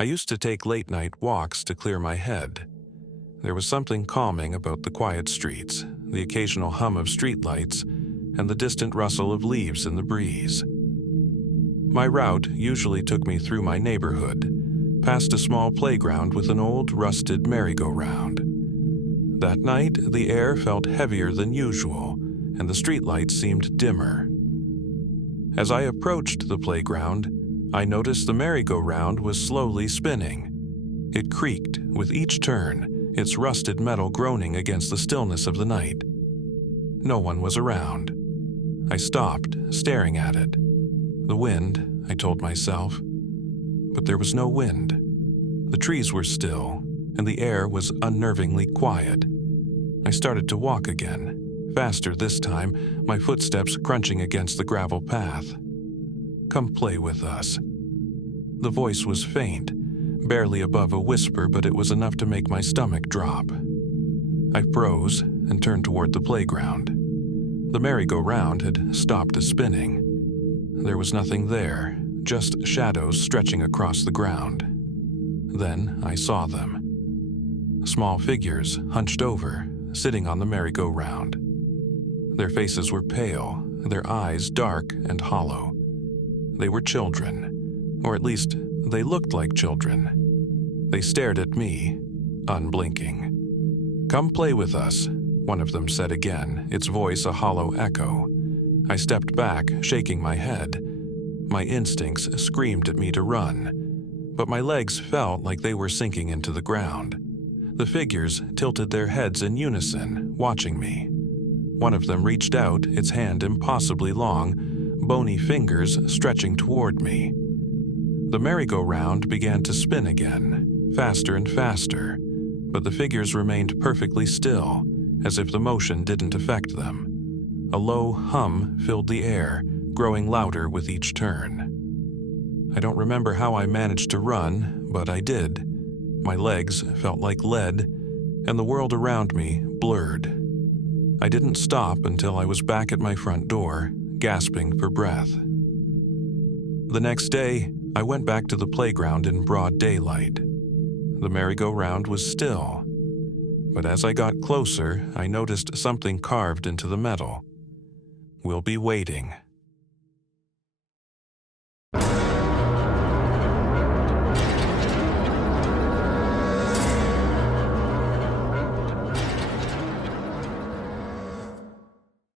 I used to take late-night walks to clear my head. There was something calming about the quiet streets, the occasional hum of streetlights, and the distant rustle of leaves in the breeze. My route usually took me through my neighborhood, past a small playground with an old, rusted merry-go-round. That night, the air felt heavier than usual, and the streetlights seemed dimmer. As I approached the playground, I noticed the merry-go-round was slowly spinning. It creaked with each turn, its rusted metal groaning against the stillness of the night. No one was around. I stopped, staring at it. The wind, I told myself. But there was no wind. The trees were still, and the air was unnervingly quiet. I started to walk again, faster this time, my footsteps crunching against the gravel path. "Come play with us." The voice was faint, barely above a whisper, but it was enough to make my stomach drop. I froze and turned toward the playground. The merry-go-round had stopped spinning. There was nothing there, just shadows stretching across the ground. Then I saw them. Small figures, hunched over, sitting on the merry-go-round. Their faces were pale, their eyes dark and hollow. They were children, or at least they looked like children. They stared at me, unblinking. "Come play with us," one of them said again, its voice a hollow echo. I stepped back, shaking my head. My instincts screamed at me to run, but my legs felt like they were sinking into the ground. The figures tilted their heads in unison, watching me. One of them reached out, its hand impossibly long, bony fingers stretching toward me. The merry-go-round began to spin again, faster and faster, but the figures remained perfectly still, as if the motion didn't affect them. A low hum filled the air, growing louder with each turn. I don't remember how I managed to run, but I did. My legs felt like lead, and the world around me blurred. I didn't stop until I was back at my front door, gasping for breath. The next day, I went back to the playground in broad daylight. The merry-go-round was still, but as I got closer, I noticed something carved into the metal. "We'll be waiting."